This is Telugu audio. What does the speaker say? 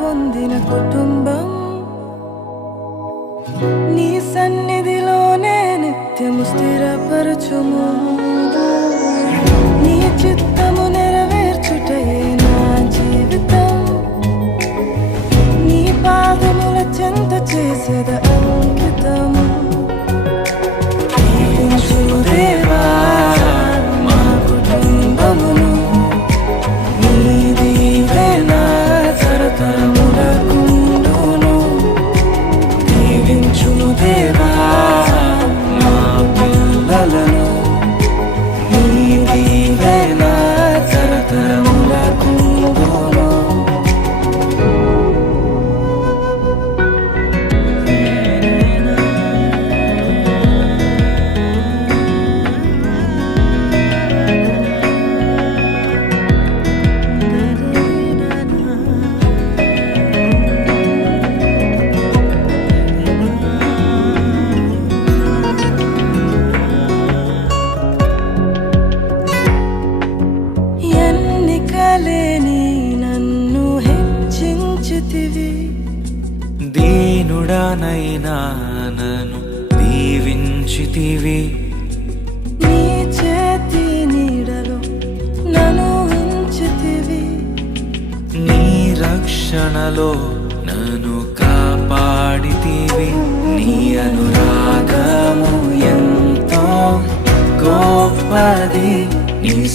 పొందిన కుటుంబం నీ సన్నిధిలోనే నిత్యము స్థిరపరచుము. నీ చిత్తము నెరవేర్చుటయే నా జీవితం. నీ పాదముల చెంత చేసేద అంకితము. దీవించుము దేవా మా కుటుంబమును. నీ దీవెన తరతరములకుండును. దీవించుము దేవా మా పిల్లలను. నీ దీవెన తరతరములకుండును. నన్ను హెచ్చించితివి. దీనుడనైనా నన్ను దీవించితివి. నీ చేతి నీడలో నన్ను ఉంచితివి. నీ రక్షణలో నన్ను కాపాడితివి. నీ అనురాగము ఎంతో గొప్పది. నీ